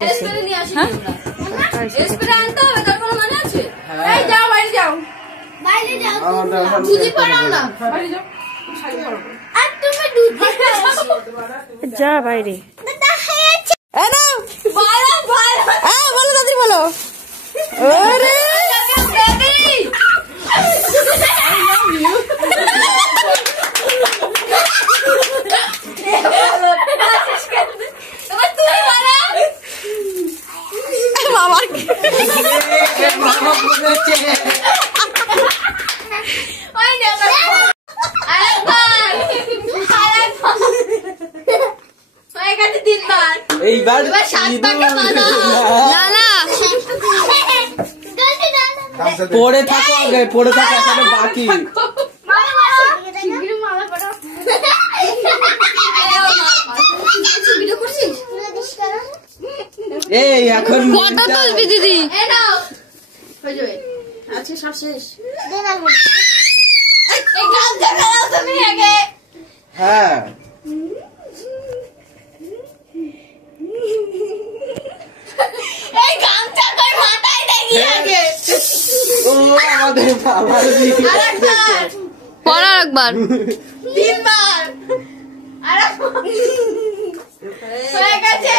Spray নিয়ে আসি আমরা। স্প্রে আনতে হবে, তার কোনো মানে আছে? এই যাও বাইরে যাও, বাইরে যাও, দুধি পরাও না, বাইরে যাও, শাড়ি পরো। আর তুমি দুধি যা বাইরে। এ না বাইরে বাইরে, হ্যাঁ বলো দাদি বলো। আরে বেবি আই লাভ ইউ। পড়ে থাকো আগে, পড়ে থাকো এখনো বাকি। এই এখন কত তুলবি দিদি? আচ্ছা সব শেষ। হ্যাঁ পড়া একবার হয়ে গেছে।